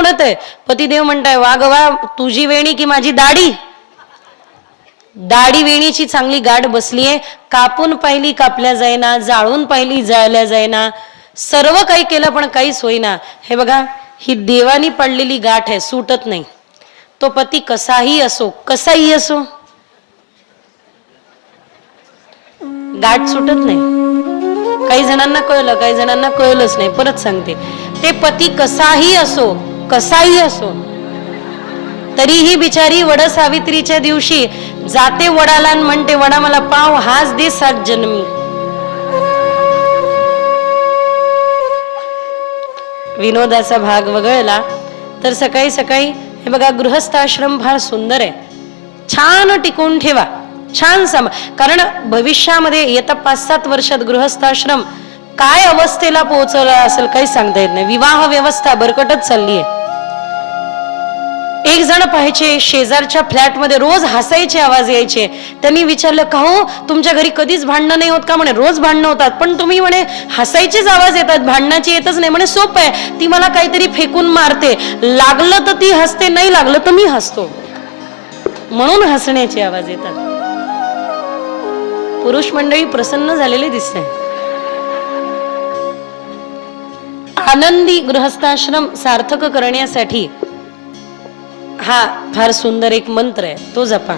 म्हणत आहे, पतिदेव म्हणताय वाग वा तुझी वेणी की माझी दाढी. दाढी वेणीची चांगली गाठ बसलीये, कापून पाहिली कापल्या जाईना, जाळून पाहिली जाळल्या जाईना, सर्व काही केलं पण काहीच होईना. हे बघा, ही देवानी पडलेली गाठ आहे, सुटत नाही. तो पती कसाही असो, कसाही असो, गाठ सुटत नाही. काही जणांना कळलं, काही जणांना कळलंच नाही. परत सांगते, ते पती कसाही असो, कसाही असो, तरीही बिचारी वड सावित्रीच्या दिवशी जाते वडाला आणि म्हणते, वडा मला पाव हाच दे 7 जन्मी. विनोदाचा भाग वगळला तर सकाळी सकाळी हे बघा, गृहस्थाश्रम फार सुंदर आहे. छान टिकून ठेवा, छान कारण भविष्यामध्ये येत्या 5-7 वर्षात गृहस्थाश्रम काय अवस्थेला पोहोचला असेल काही सांगता येत नाही. विवाह व्यवस्था बरकटच चालली आहे. एक जण पाहायचे, शेजारच्या फ्लॅटमध्ये रोज हसायचे आवाज यायचे. त्यांनी विचारलं, का हो तुमच्या घरी कधीच भांडणं नाही होत का? म्हणे रोज भांडणं होतात, पण तुम्ही म्हणे हसायचेच आवाज येतात, भांडणाची येतच नाही. म्हणे सोपं आहे, ती मला काहीतरी फेकून मारते, लागलं तर ती हसते, नाही लागलं तर मी हसतो, म्हणून हसण्याचे आवाज येतात. पुरुष मंडळी प्रसन्न झालेले दिसते. आनंदी गृहस्थाश्रम सार्थक करण्यासाठी हा फार सुंदर एक मंत्र आहे, तो जपा.